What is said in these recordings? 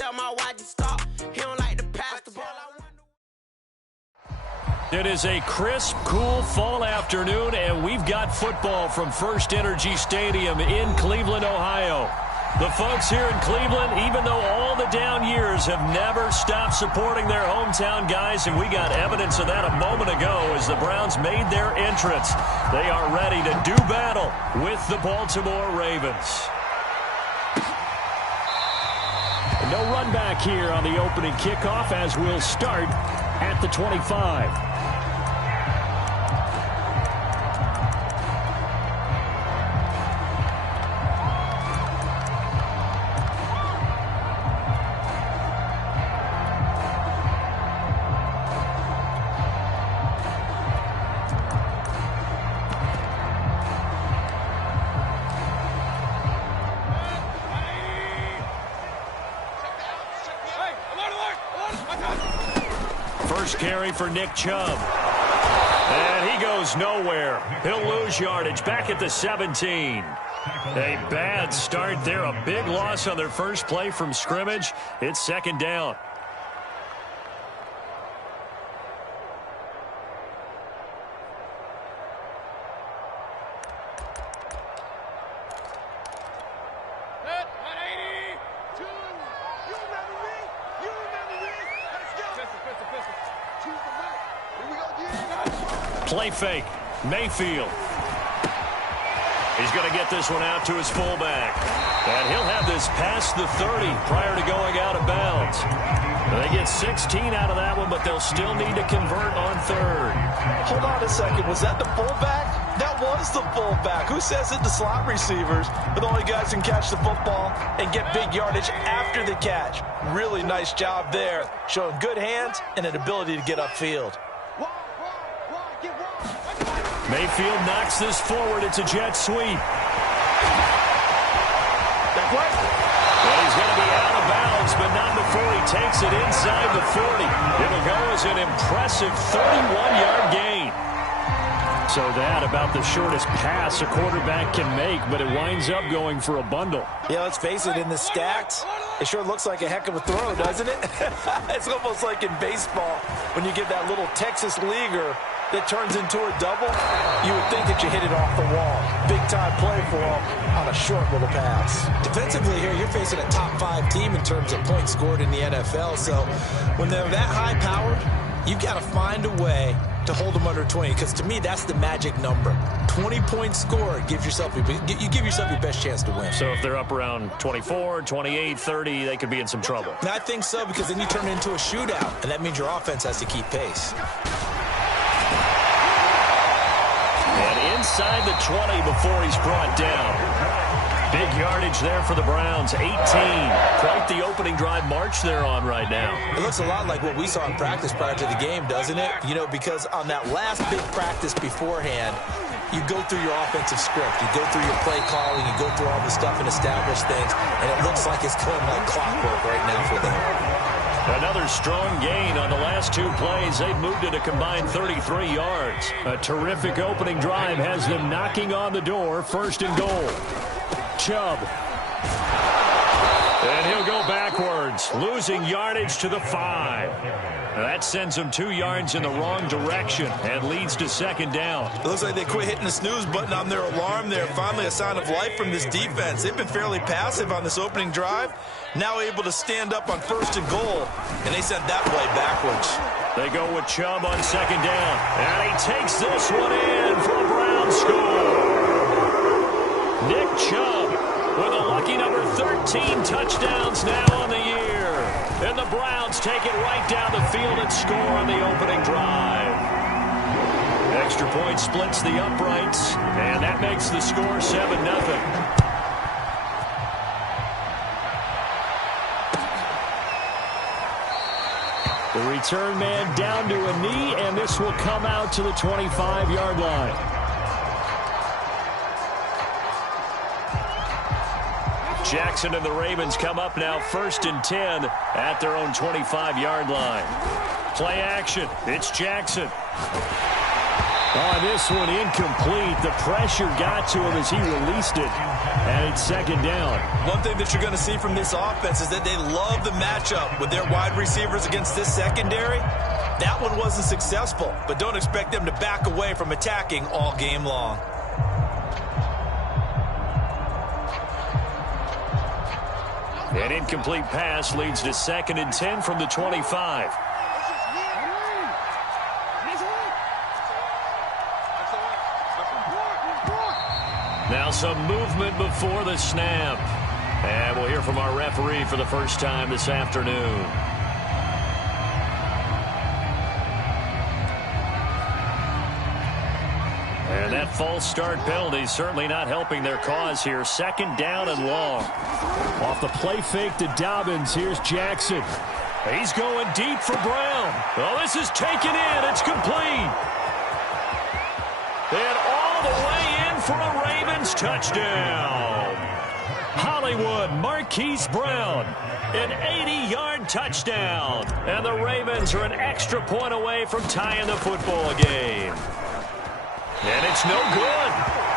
tell my watch to stop. He don't like to pass the ball. It is a crisp, cool fall afternoon, and we've got football from First Energy Stadium in Cleveland, Ohio. The folks here in Cleveland, even though all the down years, have never stopped supporting their hometown guys, and we got evidence of that a moment ago as the Browns made their entrance. They are ready to do battle with the Baltimore Ravens. No run back here on the opening kickoff as we'll start at the 25. First carry for Nick Chubb. And he goes nowhere. He'll lose yardage back at the 17. A bad start there. A big loss on their first play from scrimmage. It's second down. Play fake. Mayfield. He's going to get this one out to his fullback. And he'll have this past the 30 prior to going out of bounds. They get 16 out of that one, but they'll still need to convert on third. Hold on a second. Was that the fullback? That was the fullback. Who says it? The slot receivers are the only guys who can catch the football and get big yardage after the catch. Really nice job there, showing good hands and an ability to get upfield. Mayfield knocks this forward. It's a jet sweep. And he's going to be out of bounds, but not before he takes it inside the 40. It'll go as an impressive 31-yard gain. So that about the shortest pass a quarterback can make, but it winds up going for a bundle. Yeah, let's face it, in the stats, it sure looks like a heck of a throw, doesn't it? It's almost like in baseball when you get that little Texas leaguer that turns into a double. You would think that you hit it off the wall. Big-time play for him on a short little pass. Defensively here, you're facing a top-5 team in terms of points scored in the NFL. So when they're that high-powered, you've got to find a way to hold them under 20, because to me, that's the magic number. 20 points scored gives yourself, you give yourself your best chance to win. So if they're up around 24, 28, 30, they could be in some trouble. And I think so, because then you turn it into a shootout, and that means your offense has to keep pace. And inside the 20 before he's brought down. Big yardage there for the Browns, 18. Quite the opening drive march they're on right now. It looks a lot like what we saw in practice prior to the game, doesn't it? You know, because on that last big practice beforehand, you go through your offensive script. You go through your play calling. You go through all the stuff and establish things. And it looks like it's going like clockwork right now for them. Another strong gain on the last two plays. They've moved it a combined 33 yards. A terrific opening drive has them knocking on the door. First and goal. Chubb. And he'll go backwards, losing yardage to the 5. That sends them 2 yards in the wrong direction and leads to second down. It looks like they quit hitting the snooze button on their alarm there. Finally a sign of life from this defense. They've been fairly passive on this opening drive. Now able to stand up on first and goal, and they sent that play backwards. They go with Chubb on second down, and he takes this one in for a Brown score. Nick Chubb with a lucky number 13 touchdowns now on the year. And the Browns take it right down the field and score on the opening drive. Extra point splits the uprights, and that makes the score 7-0. The return man down to a knee, and this will come out to the 25-yard line. Jackson and the Ravens come up now first and 10 at their own 25-yard line. Play action. It's Jackson. Oh, this one incomplete. The pressure got to him as he released it. And it's second down. One thing that you're going to see from this offense is that they love the matchup with their wide receivers against this secondary. That one wasn't successful, but don't expect them to back away from attacking all game long. An incomplete pass leads to 2nd and 10 from the 25. Now some movement before the snap. And we'll hear from our referee for the first time this afternoon. And that false start penalty certainly not helping their cause here. 2nd down and long. Off the play fake to Dobbins, here's Jackson. He's going deep for Brown. Oh, this is taken in. It's complete. And all the way in for a Ravens touchdown. Hollywood Marquise Brown, an 80-yard touchdown. And the Ravens are an extra point away from tying the football game. And it's no good.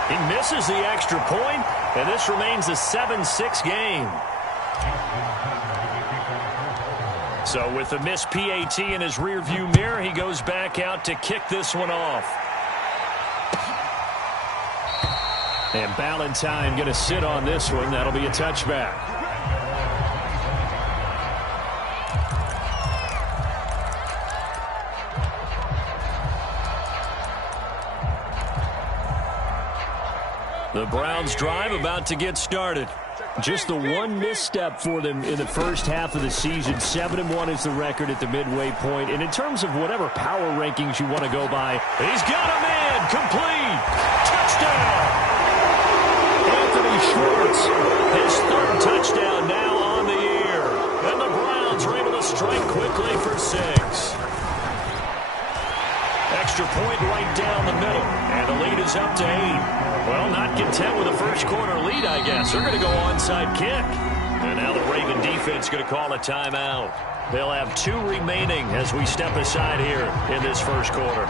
He misses the extra point, and this remains a 7-6 game. So with the missed PAT in his rearview mirror, he goes back out to kick this one off. And Ballantyne going to sit on this one. That'll be a touchback. The Browns drive about to get started. Just the one misstep for them in the first half of the season. 7-1 is the record at the midway point. And in terms of whatever power rankings you want to go by, he's got a man. Complete. Touchdown. Anthony Schwartz. His 3rd touchdown now on the year. And the Browns are able to strike quickly for 6. Extra point right down the middle. And the lead is up to 8. Well, not content with a first quarter lead, I guess. They're going to go onside kick. And now the Raven defense going to call a timeout. They'll have 2 remaining as we step aside here in this first quarter.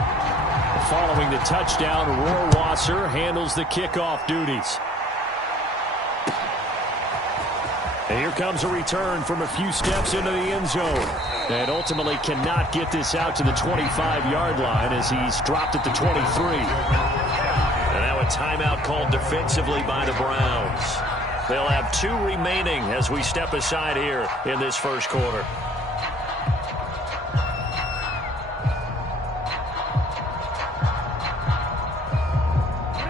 Following the touchdown, Rohrwasser handles the kickoff duties. And here comes a return from a few steps into the end zone. And ultimately cannot get this out to the 25-yard line as he's dropped at the 23. And now a timeout called defensively by the Browns. They'll have 2 remaining as we step aside here in this first quarter.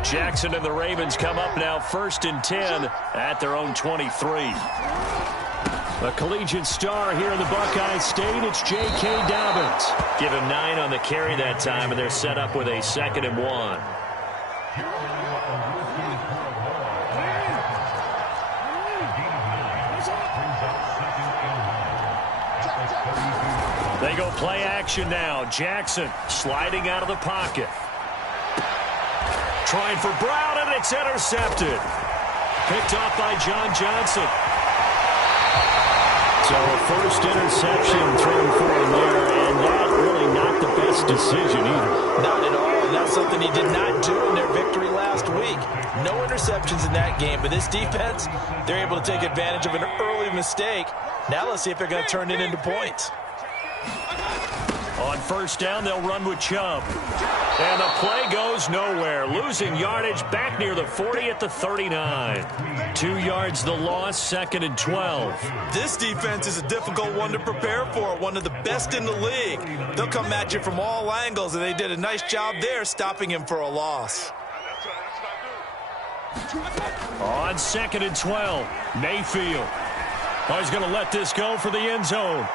Jackson and the Ravens come up now 1st and 10 at their own 23. A collegiate star here in the Buckeye State, it's J.K. Dobbins. Give him 9 on the carry that time, and they're set up with a 2nd and 1. They go play action now. Jackson sliding out of the pocket. Trying for Brown, and it's intercepted. Picked off by John Johnson. So a first interception thrown for him there, and that really not the best decision either. Not at all, and that's something he did not do in their victory last week. No interceptions in that game, but this defense, they're able to take advantage of an early mistake. Now let's see if they're going to turn it into points. On first down, they'll run with Chubb. And the play goes nowhere. Losing yardage back near the 40 at the 39. 2 yards the loss, 2nd and 12. This defense is a difficult one to prepare for, one of the best in the league. They'll come at you from all angles, and they did a nice job there stopping him for a loss. On 2nd and 12, Mayfield. Oh, he's going to let this go for the end zone.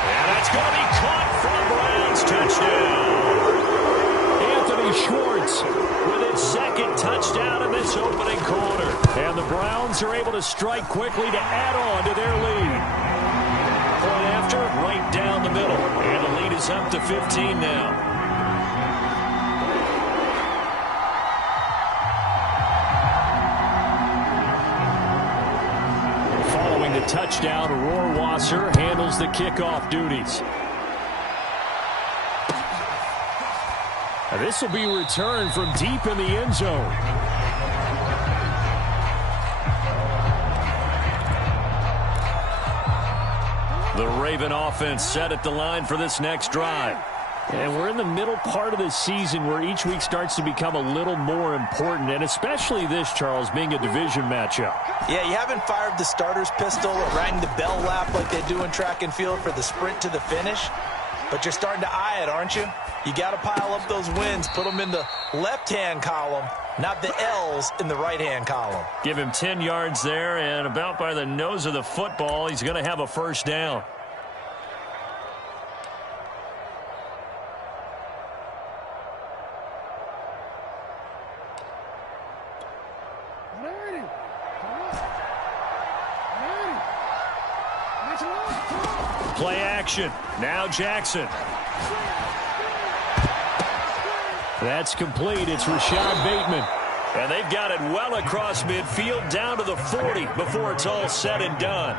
And that's going to be caught for a Browns touchdown. Anthony Schwartz with his 2nd touchdown in this opening quarter. And the Browns are able to strike quickly to add on to their lead. Point after, right down the middle. And the lead is up to 15 now. The touchdown, Rohrwasser handles the kickoff duties. And this will be returned from deep in the end zone. The Raven offense set at the line for this next drive. And we're in the middle part of the season where each week starts to become a little more important, and especially this, Charles, being a division matchup. Yeah, you haven't fired the starter's pistol or rang the bell lap like they do in track and field for the sprint to the finish, but you're starting to eye it, aren't you? You got to pile up those wins, put them in the left-hand column, not the L's in the right-hand column. Give him 10 yards there, and about by the nose of the football, he's going to have a first down. Play action. Now Jackson. That's complete. It's Rashad Bateman. And they've got it well across midfield down to the 40 before it's all said and done.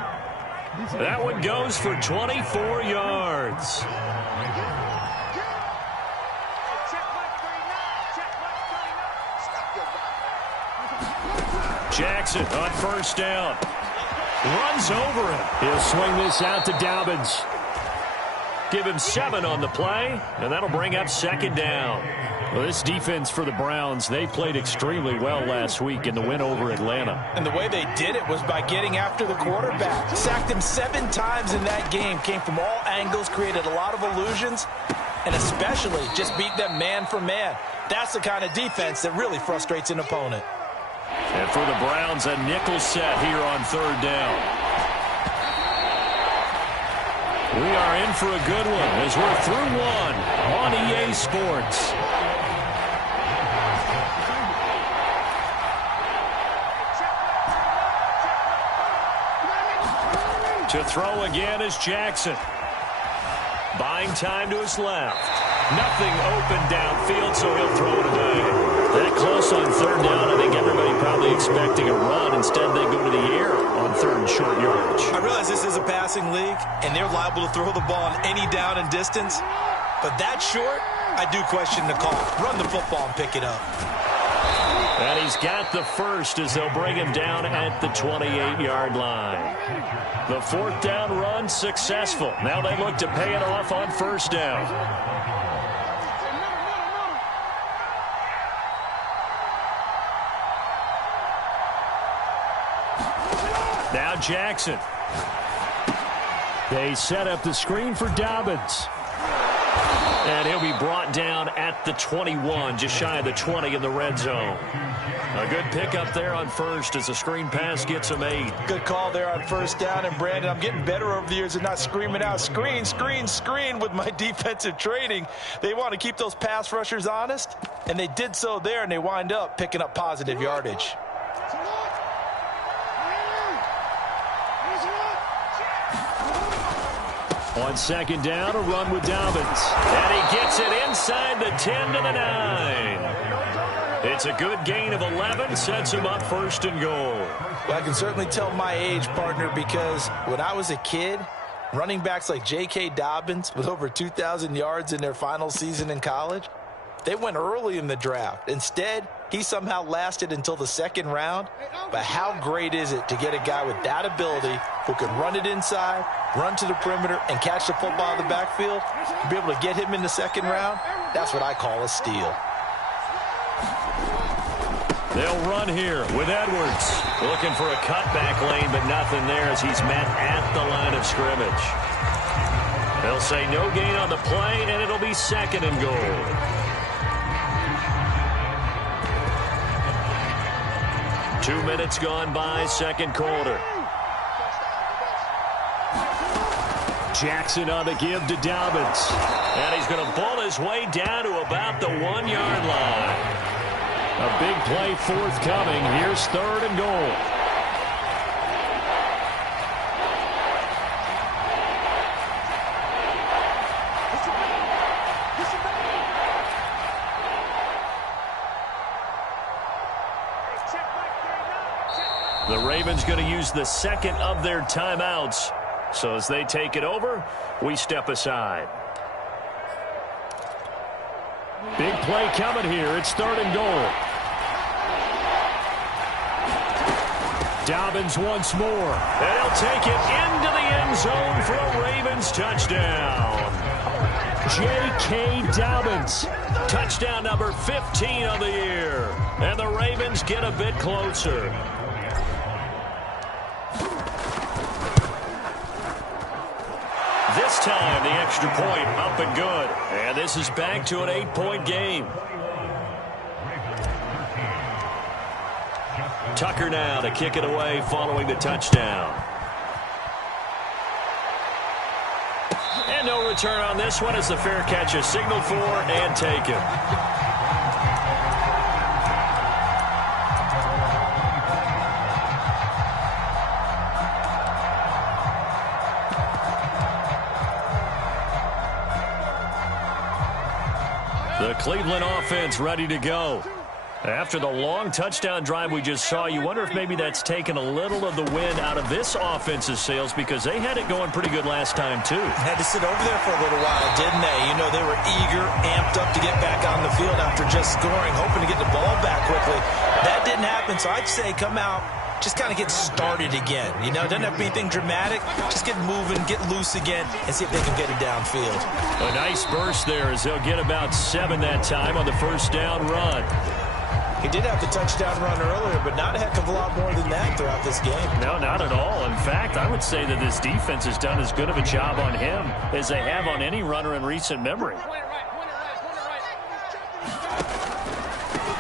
That one goes for 24 yards. Jackson on first down. Runs over him. He'll swing this out to Dobbins. Give him 7 on the play, and that'll bring up second down. Well, this defense for the Browns, they played extremely well last week in the win over Atlanta. And the way they did it was by getting after the quarterback. Sacked him 7 times in that game. Came from all angles, created a lot of illusions, and especially just beat them man for man. That's the kind of defense that really frustrates an opponent. And for the Browns, a nickel set here on third down. We are in for a good one as we're through one on EA Sports. To throw again is Jackson. Buying time to his left. Nothing open downfield, so he'll throw it away. That close on third down, I think everybody probably expecting a run. Instead, they go to the air on third and short yardage. I realize this is a passing league, and they're liable to throw the ball on any down and distance. But that short, I do question the call. Run the football and pick it up. And he's got the first as they'll bring him down at the 28-yard line. The fourth down run successful. Now they look to pay it off on first down. Now Jackson. They set up the screen for Dobbins. And he'll be brought down at the 21, just shy of the 20 in the red zone. A good pickup there on first as the screen pass gets him 8. Good call there on first down. And, Brandon, I'm getting better over the years at not screaming out, screen, screen, screen with my defensive training. They want to keep those pass rushers honest, and they did so there, and they wind up picking up positive yardage. On second down, a run with Dobbins. And he gets it inside the 10 to the 9. It's a good gain of 11, sets him up first and goal. Well, I can certainly tell my age, partner, because when I was a kid, running backs like J.K. Dobbins with over 2,000 yards in their final season in college, they went early in the draft. Instead, he somehow lasted until the second round. But how great is it to get a guy with that ability who can run it inside, run to the perimeter, and catch the football in the backfield? Be able to get him in the second round, that's what I call a steal. They'll run here with Edwards. Looking for a cutback lane, but nothing there as he's met at the line of scrimmage. They'll say no gain on the play, and it'll be second and goal. Two minutes gone by, second quarter. Jackson on the give to Dobbins. And he's going to ball his way down to about the 1-yard line. A big play forthcoming. Here's third and goal. The Ravens going to use the second of their timeouts. So as they take it over, we step aside. Big play coming here. It's 3rd and goal. Dobbins once more. And he'll take it into the end zone for a Ravens touchdown. J.K. Dobbins. Touchdown number 15 of the year. And the Ravens get a bit closer. This time, the extra point up and good. And this is back to an 8-point game. Tucker now to kick it away following the touchdown. And no return on this one as the fair catch is signaled for and taken. The Cleveland offense ready to go. After the long touchdown drive we just saw, you wonder if maybe that's taken a little of the wind out of this offense's sails because they had it going pretty good last time, too. Had to sit over there for a little while, didn't they? You know, they were eager, amped up to get back on the field after just scoring, hoping to get the ball back quickly. That didn't happen, so I'd say come out, just kind of get started again. You know, it doesn't have to be anything dramatic. Just get moving, get loose again, and see if they can get it downfield. A nice burst there as they'll get about 7 that time on the first down run. He did have the touchdown run earlier, but not a heck of a lot more than that throughout this game. No, not at all. In fact, I would say that this defense has done as good of a job on him as they have on any runner in recent memory.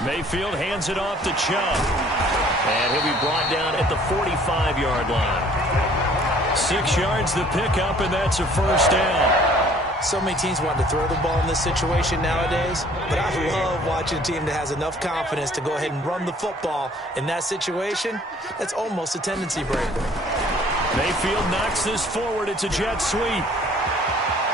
Mayfield hands it off to Chubb. And he'll be brought down at the 45-yard line. 6 yards the pickup, and that's a first down. So many teams want to throw the ball in this situation nowadays, but I love watching a team that has enough confidence to go ahead and run the football in that situation. That's almost a tendency breaker. Mayfield knocks this forward. It's a jet sweep.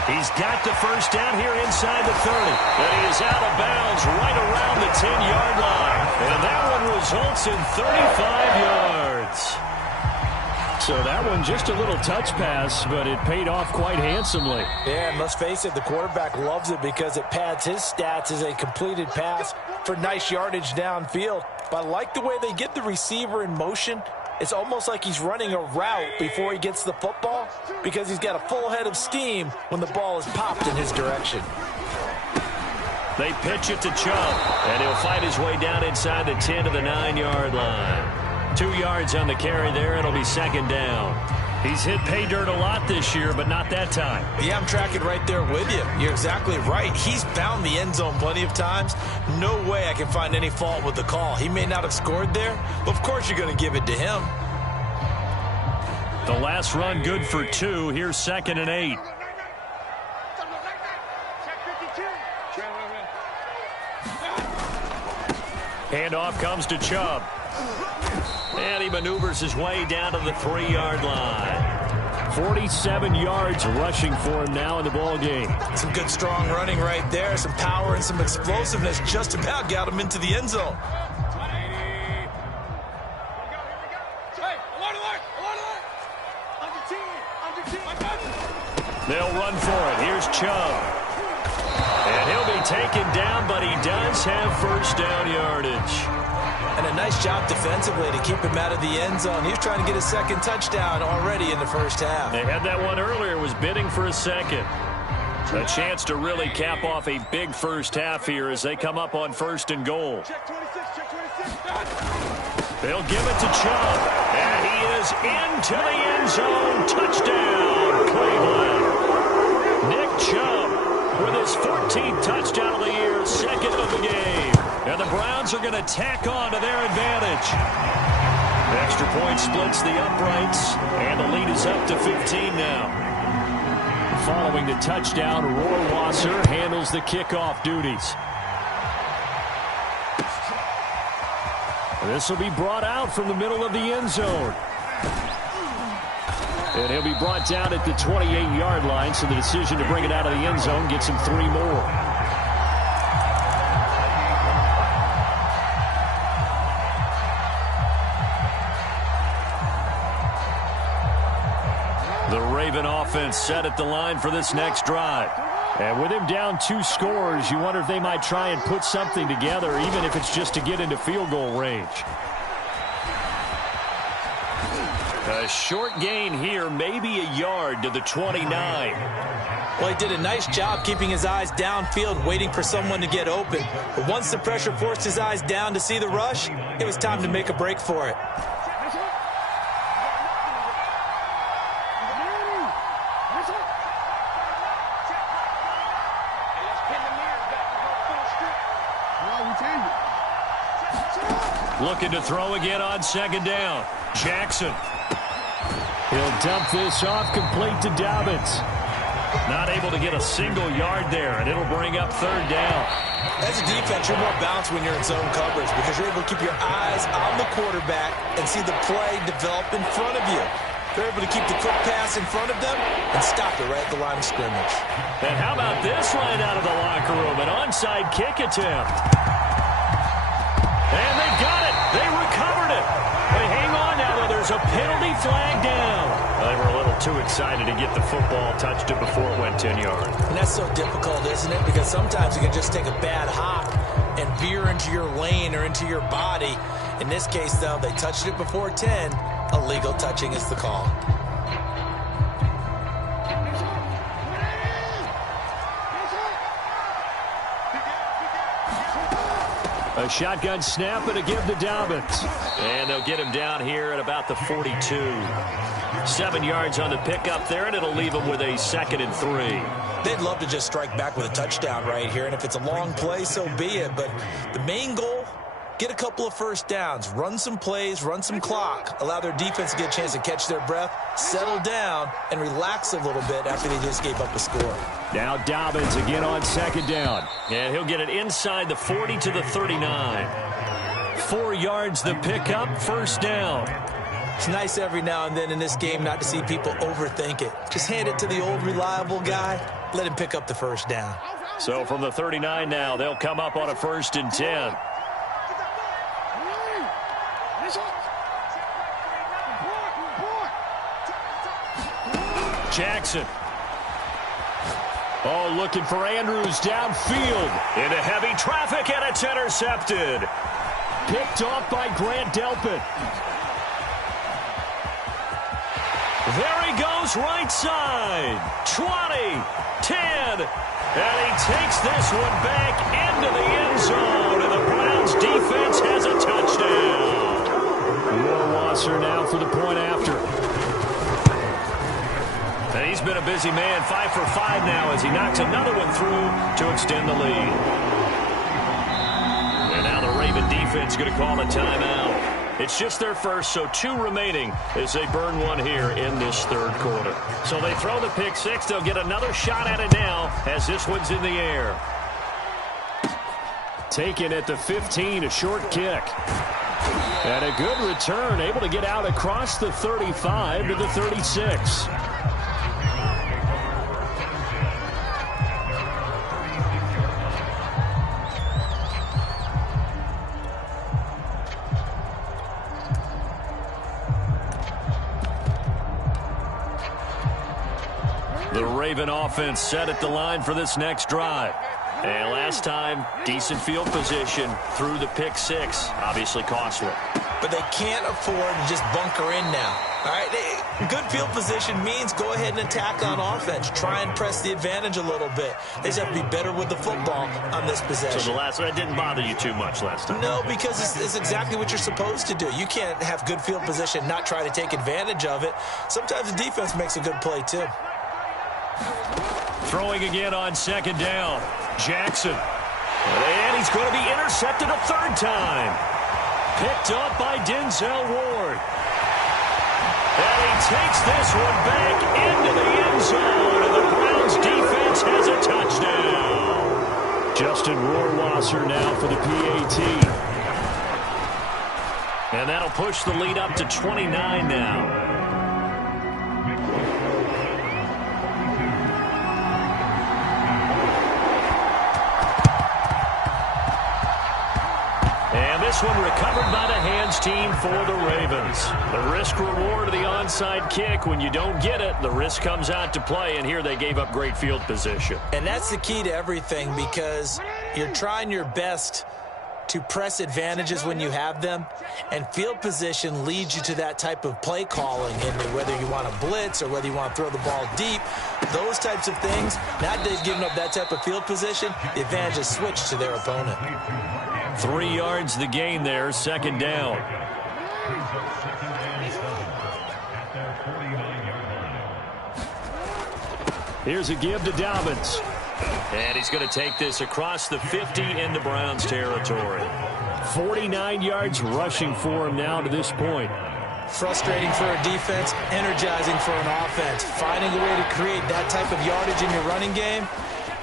He's got the first down here inside the 30. And he is out of bounds right around the 10-yard line. And that one results in 35 yards. So that one just a little touch pass, but it paid off quite handsomely. Yeah, and let's face it, the quarterback loves it because it pads his stats as a completed pass for nice yardage downfield. But I like the way they get the receiver in motion. It's almost like he's running a route before he gets the football because he's got a full head of steam when the ball is popped in his direction. They pitch it to Chubb, and he'll fight his way down inside the 10 to the 9-yard line. 2 yards on the carry there. It'll be second down. He's hit pay dirt a lot this year, but not that time. Yeah, I'm tracking right there with you. You're exactly right. He's found the end zone plenty of times. No way I can find any fault with the call. He may not have scored there, but of course you're going to give it to him. The last run good for 2. Here's 2nd and 8. Handoff comes to Chubb. And he maneuvers his way down to the 3-yard line. 47 yards rushing for him now in the ball game. Some good strong running right there. Some power and some explosiveness just about got him into the end zone. They'll run for it. Here's Chubb. And he'll be taken down, but he does have first down yardage. And a nice job defensively to keep him out of the end zone. He was trying to get his second touchdown already in the first half. They had that one earlier, was bidding for a second. A chance to really cap off a big first half here as they come up on 1st and goal. They'll give it to Chubb. And he is into the end zone. Touchdown, Cleveland. Nick Chubb with his 14th touchdown of the year, 2nd of the game. And the Browns are going to tack on to their advantage. The extra point splits the uprights, and the lead is up to 15 now. Following the touchdown, Rohrwasser handles the kickoff duties. This will be brought out from the middle of the end zone. And he'll be brought down at the 28-yard line, so the decision to bring it out of the end zone gets him 3 more. The Raven offense set at the line for this next drive. And with him down 2 scores, you wonder if they might try and put something together, even if it's just to get into field goal range. A short gain here, maybe a yard to the 29. Well, he did a nice job keeping his eyes downfield, waiting for someone to get open. But once the pressure forced his eyes down to see the rush, it was time to make a break for it. Looking to throw again on second down. Jackson. He'll dump this off, complete to Dobbins. Not able to get a single yard there, and it'll bring up third down. As a defense, you're more balanced when you're in zone coverage because you're able to keep your eyes on the quarterback and see the play develop in front of you. They're able to keep the quick pass in front of them and stop it right at the line of scrimmage. And how about this line out of the locker room? An onside kick attempt. And they got it. They recovered it. They hang on now, though. There's a penalty flag down. They were a little too excited to get the football, touched it before it went 10 yards. And that's so difficult, isn't it? Because sometimes you can just take a bad hop and veer into your lane or into your body. In this case, though, they touched it before 10. Illegal touching is the call. A shotgun snap and a give to Dobbins. And they'll get him down here at about the 42. 7 yards on the pickup there, and it'll leave him with a 2nd and 3. They'd love to just strike back with a touchdown right here, and if it's a long play, so be it. But the main goal, get a couple of first downs, run some plays, run some clock, allow their defense to get a chance to catch their breath, settle down, and relax a little bit after they just gave up a score. Now Dobbins again on second down. And he'll get it inside the 40 to the 39. 4 yards the pickup, first down. It's nice every now and then in this game not to see people overthink it. Just hand it to the old reliable guy, let him pick up the first down. So from the 39 now, they'll come up on a 1st and 10. Jackson. Oh, looking for Andrews downfield. Into heavy traffic, and it's intercepted. Picked off by Grant Delpit. There he goes, right side. 20, 10, and he takes this one back into the end zone, and the Browns defense has a touchdown. Rohrwasser now for the point after. And he's been a busy man, 5 for 5 now as he knocks another one through to extend the lead. And now the RaYbAnD defense going to call a timeout. It's just their first, so 2 remaining as they burn one here in this third quarter. So they throw the pick 6. They'll get another shot at it now as this one's in the air. Taken at the 15, a short kick. And a good return, able to get out across the 35 to the 36. The RaYbAnD offense set at the line for this next drive. And last time, decent field position through the pick 6. Obviously costly. But they can't afford to just bunker in now. All right, good field position means go ahead and attack on offense. Try and press the advantage a little bit. They just have to be better with the football on this possession. So the last one, it didn't bother you too much last time? No, because it's exactly what you're supposed to do. You can't have good field position, not try to take advantage of it. Sometimes the defense makes a good play, too. Throwing again on second down. Jackson. And he's going to be intercepted a 3rd time. Picked up by Denzel Ward. And he takes this one back into the end zone. And the Browns defense has a touchdown. Justin Rohrwasser now for the PAT. And that'll push the lead up to 29 now. this one recovered by the hands team for the Ravens. The risk reward of the onside kick. When you don't get it, the risk comes out to play, and here they gave up great field position. And that's the key to everything, because you're trying your best to press advantages when you have them, and field position leads you to that type of play calling, and whether you want to blitz or whether you want to throw the ball deep, those types of things. Now they've given up that type of field position, the advantage is switched to their opponent. 3 yards the gain there, second down. Here's a give to Dobbins. And he's going to take this across the 50 into Browns territory. 49 yards rushing for him now to this point. Frustrating for a defense, energizing for an offense. Finding a way to create that type of yardage in your running game,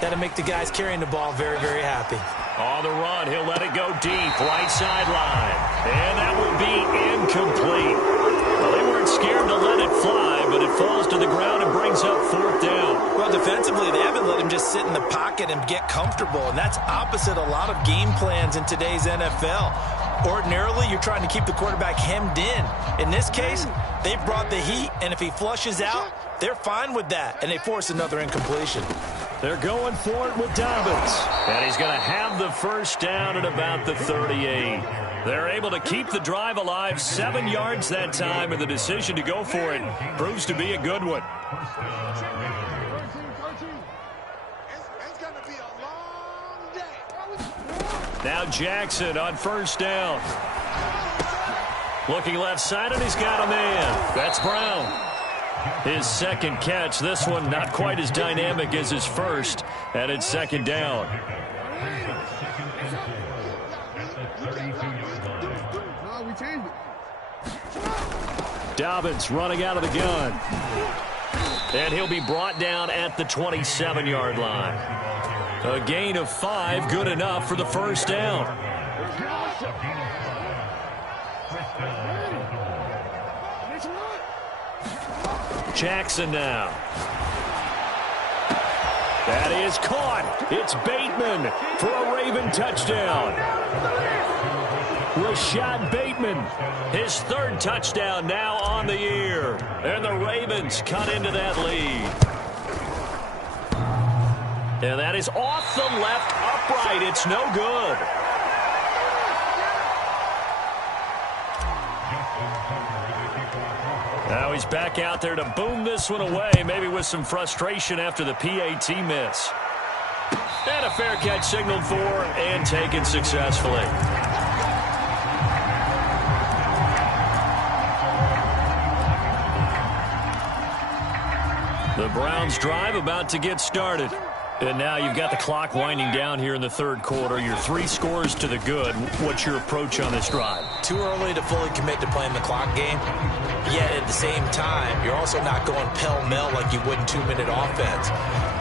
that'll make the guys carrying the ball very, very happy. On the run, he'll let it go deep, right sideline. And that will be incomplete. Well, they weren't scared to let it fly, but it falls to the ground and brings up fourth down. Well, defensively, they haven't let him just sit in the pocket and get comfortable, and that's opposite a lot of game plans in today's NFL. Ordinarily, you're trying to keep the quarterback hemmed in. In this case, they brought the heat, and if he flushes out, they're fine with that, and they force another incompletion. They're going for it with Dobbins. And he's going to have the first down at about the 38. They're able to keep the drive alive, 7 yards that time, and the decision to go for it proves to be a good one. Now Jackson on first down. Looking left side, and he's got a man. That's Brown. His second catch, this one not quite as dynamic as his first, and it's second down. Dobbins running out of the gun. And he'll be brought down at the 27-yard line. A gain of 5, good enough for the first down. Jackson now. That is caught. It's Bateman for a Raven touchdown. Rashad Bateman, his third touchdown now on the year. And the Ravens cut into that lead. And that is off the left upright. It's no good. Now he's back out there to boom this one away, maybe with some frustration after the PAT miss. And a fair catch signaled for and taken successfully. The Browns drive about to get started. And now you've got the clock winding down here in the third quarter. Your 3 scores to the good. What's your approach on this drive? Too early to fully commit to playing the clock game. Yet at the same time, you're also not going pell-mell like you would in 2-minute offense.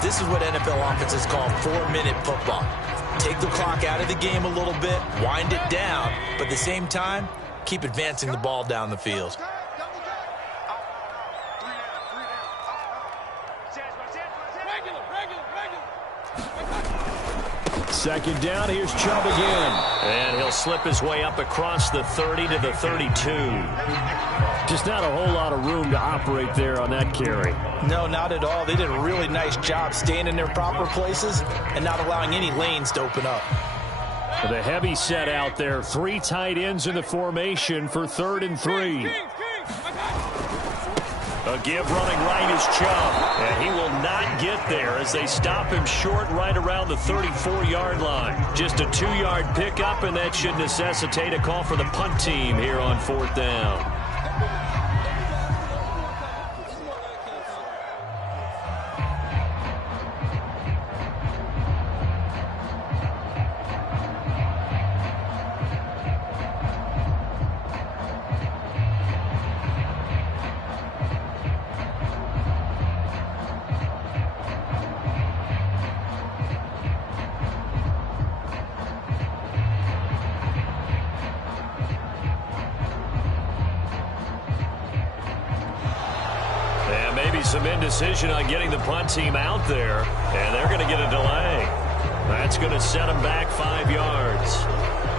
This is what NFL offenses call 4-minute football. Take the clock out of the game a little bit, wind it down, but at the same time, keep advancing the ball down the field. Second down, here's Chubb again. And he'll slip his way up across the 30 to the 32. Just not a whole lot of room to operate there on that carry. No, not at all. They did a really nice job staying in their proper places and not allowing any lanes to open up. The heavy set out there. 3 tight ends in the formation for 3rd and 3. A give running right is Chubb, and he will not get there as they stop him short right around the 34-yard line. Just a 2-yard pickup, and that should necessitate a call for the punt team here on 4th down. Some indecision on getting the punt team out there, and they're going to get a delay. That's going to set them back 5 yards.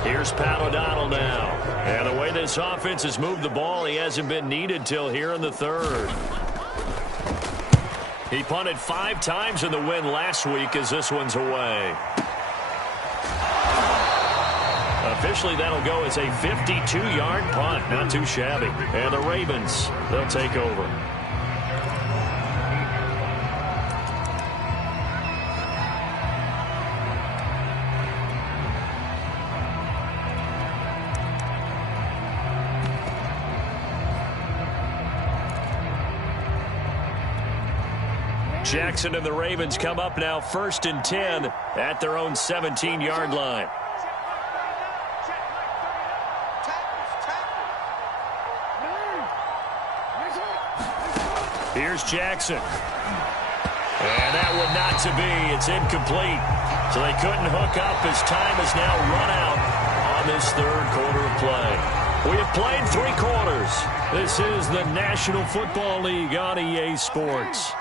Here's Pat O'Donnell now. And the way this offense has moved the ball, he hasn't been needed till here in the third. He punted 5 times in the win last week as this one's away. Officially, that'll go as a 52-yard punt. Not too shabby. And the Ravens, they'll take over. Jackson and the Ravens come up now 1st and 10 at their own 17-yard line. Here's Jackson. And that one not to be. It's incomplete. So they couldn't hook up as time has now run out on this third quarter of play. We have played 3 quarters. This is the National Football League on EA Sports.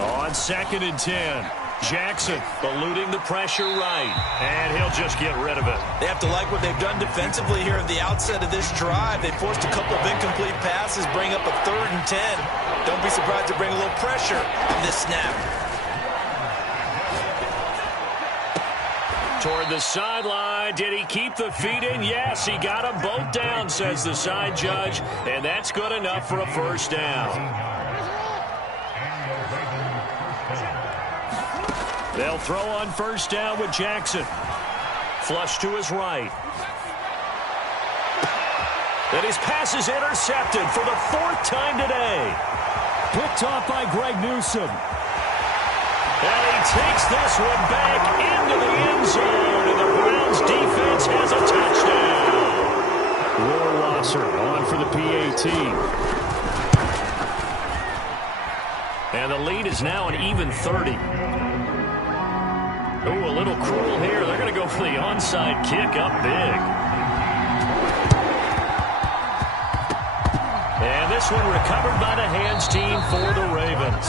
On 2nd and 10, Jackson eluding the pressure right, and he'll just get rid of it. They have to like what they've done defensively here at the outset of this drive. They forced a couple of incomplete passes, bring up a 3rd and 10. Don't be surprised to bring a little pressure on this snap. Toward the sideline, did he keep the feet in? Yes, he got them both down, says the side judge, and that's good enough for a first down. They'll throw on 1st down with Jackson. Flush to his right. And his pass is intercepted for the 4th time today. Picked off by Greg Newsome. And he takes this one back into the end zone. And the Browns defense has a touchdown. Rohrwasser on for the PAT. And the lead is now an even 30. Ooh, a little cruel here. They're going to go for the onside kick up big. And this one recovered by the hands team for the Ravens.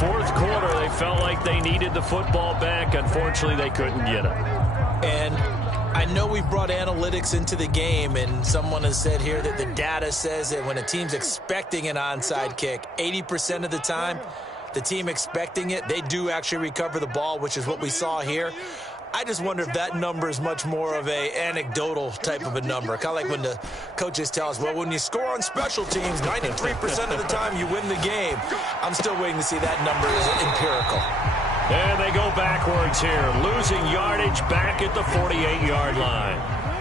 4th quarter, they felt like they needed the football back. Unfortunately, they couldn't get it. And I know we brought analytics into the game, and someone has said here that the data says that when a team's expecting an onside kick, 80% of the time, the team expecting it, they do actually recover the ball, which is what we saw here. I just wonder if that number is much more of a anecdotal type of a number. Kind of like when the coaches tell us, well, when you score on special teams, 93% of the time you win the game. I'm still waiting to see that number is empirical. And they go backwards here, losing yardage back at the 48-yard line.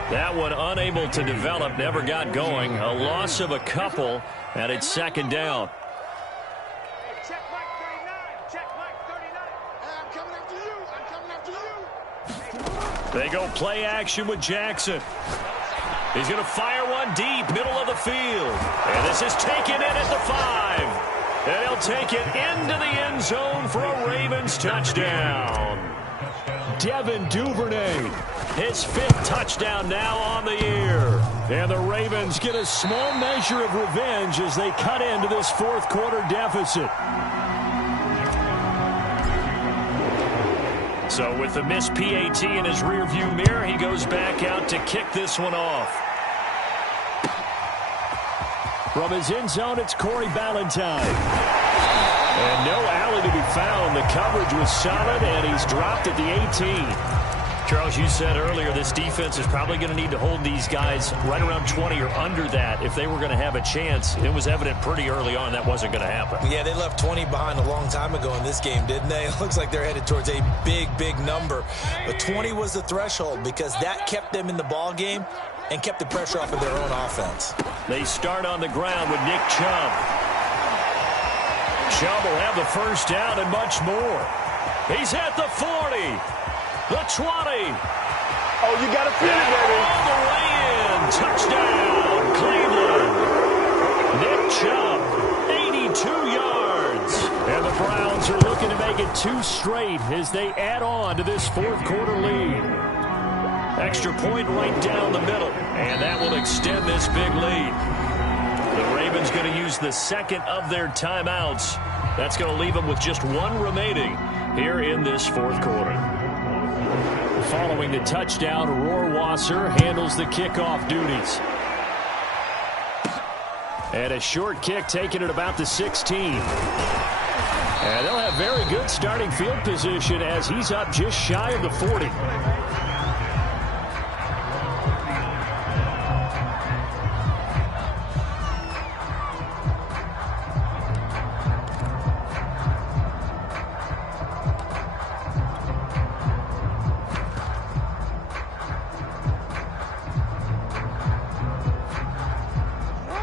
That one unable to develop, never got going. A loss of a couple, and it's 2nd down. They go play action with Jackson. He's going to fire one deep, middle of the field. And this is taken in at the 5. And he'll take it into the end zone for a Ravens touchdown. Devin Duvernay, his 5th touchdown now on the year. And the Ravens get a small measure of revenge as they cut into this 4th quarter deficit. So with the missed PAT in his rearview mirror, he goes back out to kick this one off. From his end zone, it's Corey Ballantyne. And no alley to be found. The coverage was solid, and he's dropped at the 18. Charles, you said earlier this defense is probably going to need to hold these guys right around 20 or under that if they were going to have a chance. It was evident pretty early on that wasn't going to happen. Yeah, they left 20 behind a long time ago in this game, didn't they? It looks like they're headed towards a big, big number. But 20 was the threshold because that kept them in the ball game and kept the pressure off of their own offense. They start on the ground with Nick Chubb. Chubb will have the first down and much more. He's at the 40. The 20. Oh, you got to feel it, baby. All the way in. Touchdown, Cleveland. Nick Chubb, 82 yards. And the Browns are looking to make it 2 straight as they add on to this 4th quarter lead. Extra point right down the middle, and that will extend this big lead. The Ravens going to use the second of their timeouts. That's going to leave them with just one remaining here in this fourth quarter. Following the touchdown, Rohrwasser handles the kickoff duties. And a short kick taken at about the 16. And they'll have very good starting field position as he's up just shy of the 40.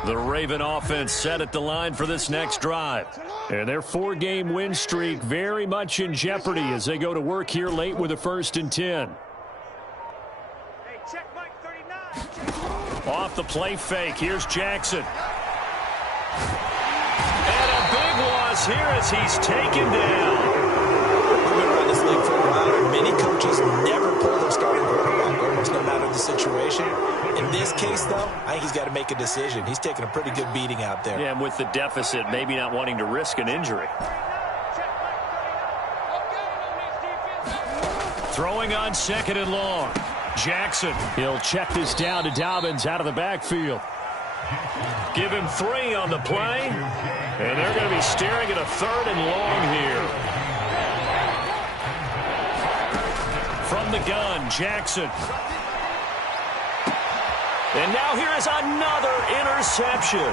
The Raven offense set at the line for this next drive. And their 4-game win streak very much in jeopardy as they go to work here late with a 1st and 10. Hey, check Mike 39. Off the play fake, here's Jackson. And a big loss here as he's taken down. We've been around this league for a while, and many coaches never pull their starting quarterback, almost no matter the situation. In this case, though, I think he's got to make a decision. He's taking a pretty good beating out there. Yeah, and with the deficit, maybe not wanting to risk an injury. Throwing on 2nd and long. Jackson. He'll check this down to Dobbins out of the backfield. Give him 3 on the play. And they're going to be staring at a 3rd and long here. From the gun, Jackson. And now here is another interception.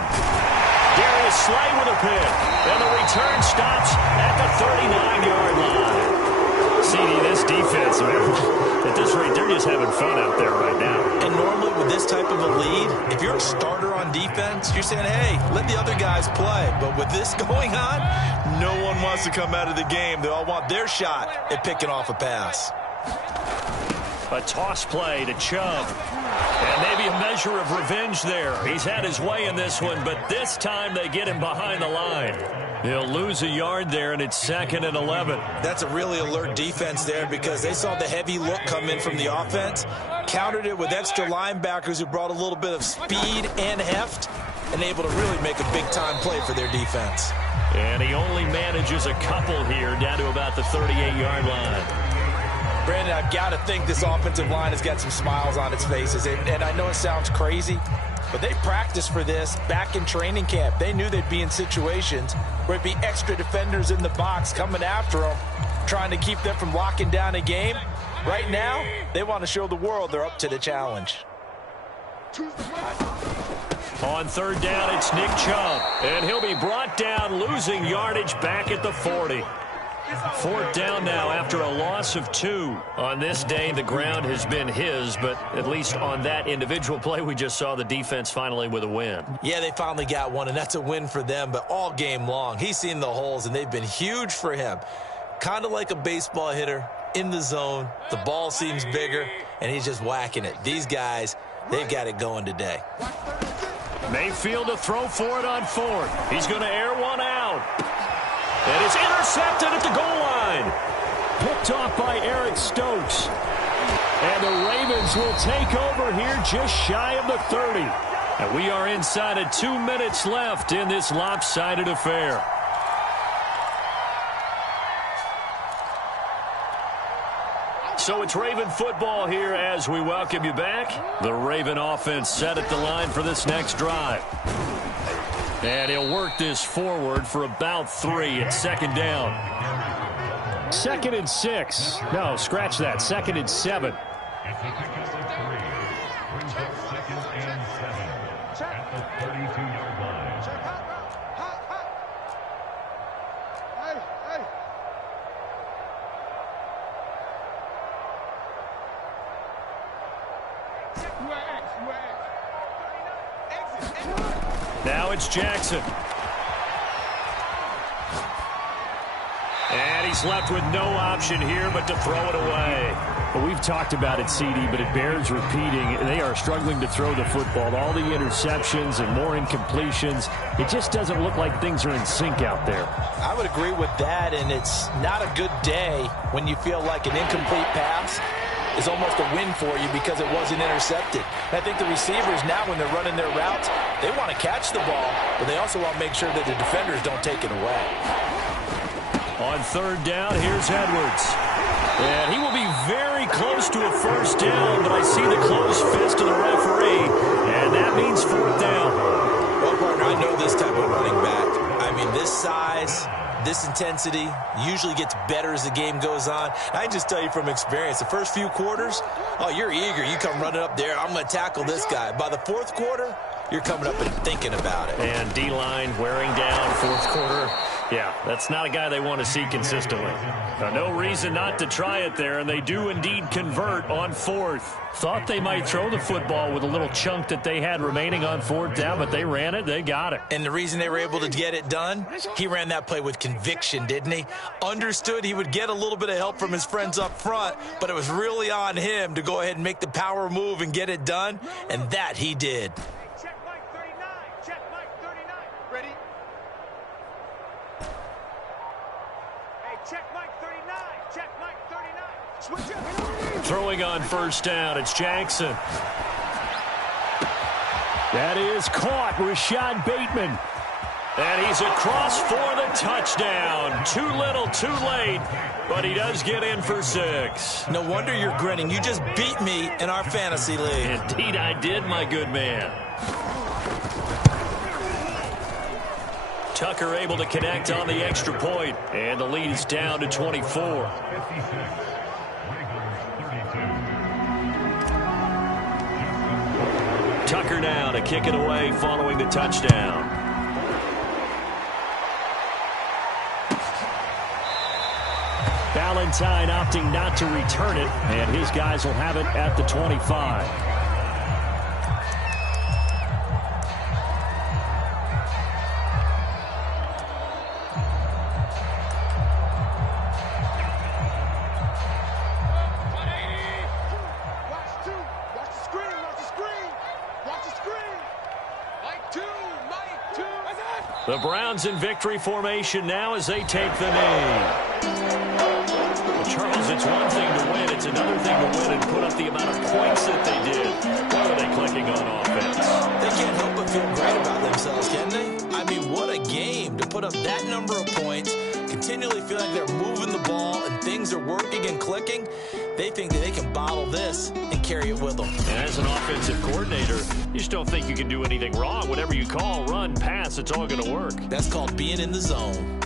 Darius Slay with a pick. And the return stops at the 39-yard line. CD, this defense, man, at this rate, they're just having fun out there right now. And normally with this type of a lead, if you're a starter on defense, you're saying, hey, let the other guys play. But with this going on, no one wants to come out of the game. They all want their shot at picking off a pass. A toss play to Chubb. And maybe a measure of revenge there. He's had his way in this one, but this time they get him behind the line. He'll lose a yard there, and it's 2nd and 11. That's a really alert defense there because they saw the heavy look come in from the offense, countered it with extra linebackers who brought a little bit of speed and heft, and able to really make a big-time play for their defense. And he only manages a couple here down to about the 38-yard line. Brandon, I've got to think this offensive line has got some smiles on its faces. And I know it sounds crazy, but they practiced for this back in training camp. They knew they'd be in situations where it'd be extra defenders in the box coming after them, trying to keep them from locking down a game. Right now, they want to show the world they're up to the challenge. On 3rd down, it's Nick Chubb. And he'll be brought down, losing yardage back at the 40. 4th down now after a loss of 2. On this day, the ground has been his, but at least on that individual play, we just saw the defense finally with a win. Yeah, they finally got one, and that's a win for them, but all game long, he's seen the holes, and they've been huge for him. Kind of like a baseball hitter in the zone. The ball seems bigger, and he's just whacking it. These guys, they've got it going today. Mayfield to throw for it on 4th. He's going to air one out. And it's intercepted at the goal line. Picked off by Eric Stokes. And the Ravens will take over here just shy of the 30. And we are inside of 2 minutes left in this lopsided affair. So it's Raven football here as we welcome you back. The Raven offense set at the line for this next drive. And he'll work this forward for about 3 at 2nd down. 2nd and 6. No, scratch that. 2nd and 7. Now it's Jackson. And he's left with no option here but to throw it away. Well, we've talked about it, CD, but it bears repeating. They are struggling to throw the football. All the interceptions and more incompletions. It just doesn't look like things are in sync out there. I would agree with that, and it's not a good day when you feel like an incomplete pass is almost a win for you because it wasn't intercepted. And I think the receivers now, when they're running their routes, they want to catch the ball, but they also want to make sure that the defenders don't take it away. On third down, here's Edwards. And he will be very close to a first down, but I see the closed fist of the referee, and that means fourth down. Well, partner, I know this type of running back. I mean, this size, this intensity usually gets better as the game goes on. I can just tell you from experience, the first few quarters, oh, you're eager. You come running up there, I'm going to tackle this guy. By the fourth quarter, you're coming up and thinking about it. And D-line wearing down fourth quarter. Yeah, that's not a guy they want to see consistently. No reason not to try it there, and they do indeed convert on fourth. Thought they might throw the football with a little chunk that they had remaining on fourth down, but they ran it, they got it. And the reason they were able to get it done, he ran that play with conviction, didn't he? Understood he would get a little bit of help from his friends up front, but it was really on him to go ahead and make the power move and get it done, and that he did. Check Mike 39. Check Mike 39. Ready? Hey, check Mike 39. Check Mike 39. Switch up. Throwing on first down, it's Jackson. That is caught, Rashad Bateman. And he's across for the touchdown. Too little, too late, but he does get in for 6. No wonder you're grinning. You just beat me in our fantasy league. Indeed I did, my good man. Tucker able to connect on the extra point, and the lead is down to 24. Tucker now to kick it away following the touchdown. Valentine opting not to return it, and his guys will have it at the 25. The Browns in victory formation now as they take the knee. Well, Charles, it's one thing to win. It's another thing to win and put up the amount of points that they did. Why are they clicking on offense? They can't help but feel great about themselves, can they? I mean, what a game to put up that number of points, continually feel like they're moving the ball and things are working and clicking. They think that they can bottle this and carry it with them. And as an offensive coordinator, you just don't think you can do anything wrong. Whatever you call, run, pass, it's all going to work. That's called being in the zone.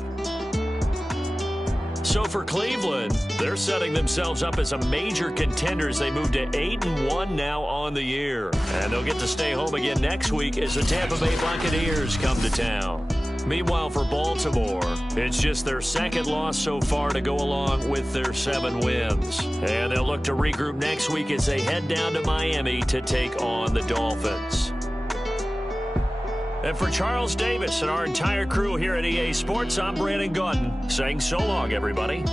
So for Cleveland, they're setting themselves up as a major contender as they move to 8-1 now on the year. And they'll get to stay home again next week as the Tampa Bay Buccaneers come to town. Meanwhile, for Baltimore, it's just their second loss so far to go along with their 7 wins. And they'll look to regroup next week as they head down to Miami to take on the Dolphins. And for Charles Davis and our entire crew here at EA Sports, I'm Brandon Gaudin saying so long, everybody.